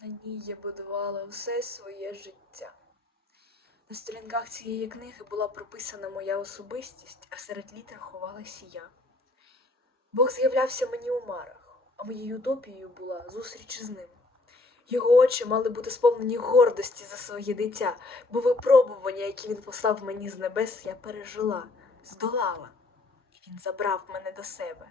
На ній я будувала все своє життя. На сторінках цієї книги була прописана моя особистість, а серед літер ховалася я. Бог з'являвся мені у марах, а моєю утопією була зустріч із ним. Його очі мали бути сповнені гордості за своє дитя, бо випробування, які він послав мені з небес, я пережила, здолала, і він забрав мене до себе.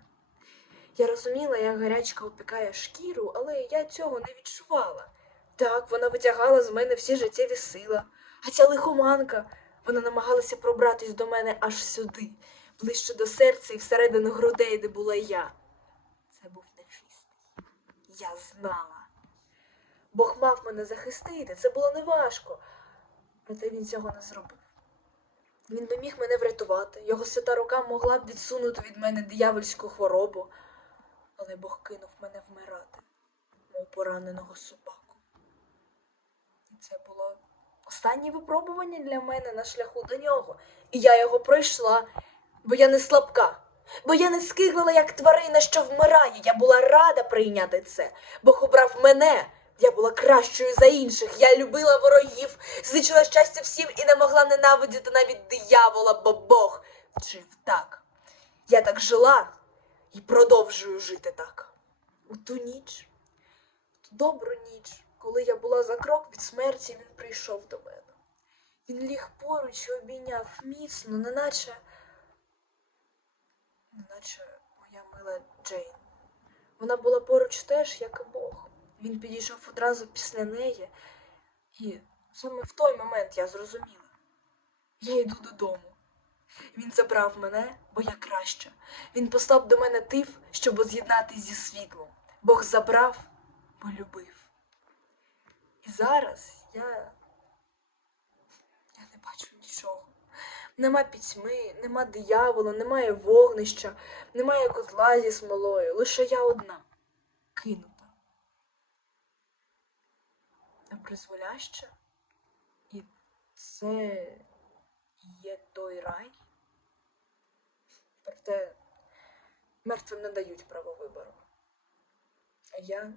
Я розуміла, як гарячка опікає шкіру, але я цього не відчувала. Так, вона витягала з мене всі життєві сила, а ця лихоманка, вона намагалася пробратись до мене аж сюди, ближче до серця і всередину грудей, де була я. Це був нечистий. Я знала. Бог мав мене захистити, це було неважко, проте він цього не зробив. Він би міг мене врятувати, його свята рука могла б відсунути від мене диявольську хворобу, але Бог кинув мене вмирати, мов пораненого собаку. І це було останнє випробування для мене на шляху до нього, і я його пройшла, бо я не слабка. Бо я не скиглила, як тварина, що вмирає. Я була рада прийняти це. Бог обрав мене. Я була кращою за інших. Я любила ворогів, зичила щастя всім і не могла ненавидіти навіть диявола, бо Бог вчив так. Я так жила і продовжую жити так. У ту ніч, в ту добру ніч, коли я була за крок від смерті, він прийшов до мене. Він ліг поруч і обійняв міцно, неначе, неначе моя мила Джейн. Вона була поруч теж, як і Бог. Він підійшов одразу після неї, і саме в той момент я зрозуміла. Я йду додому. Він забрав мене, бо я краща. Він послав до мене тиф, щоб з'єднатися зі світлом. Бог забрав, бо любив. І зараз я. Я не бачу нічого. Нема пітьми, нема диявола, немає вогнища, немає козла зі смолою. Лише я одна, кинута. Непризволяща. І це є той рай. Проте мертвим не дають право вибору. А я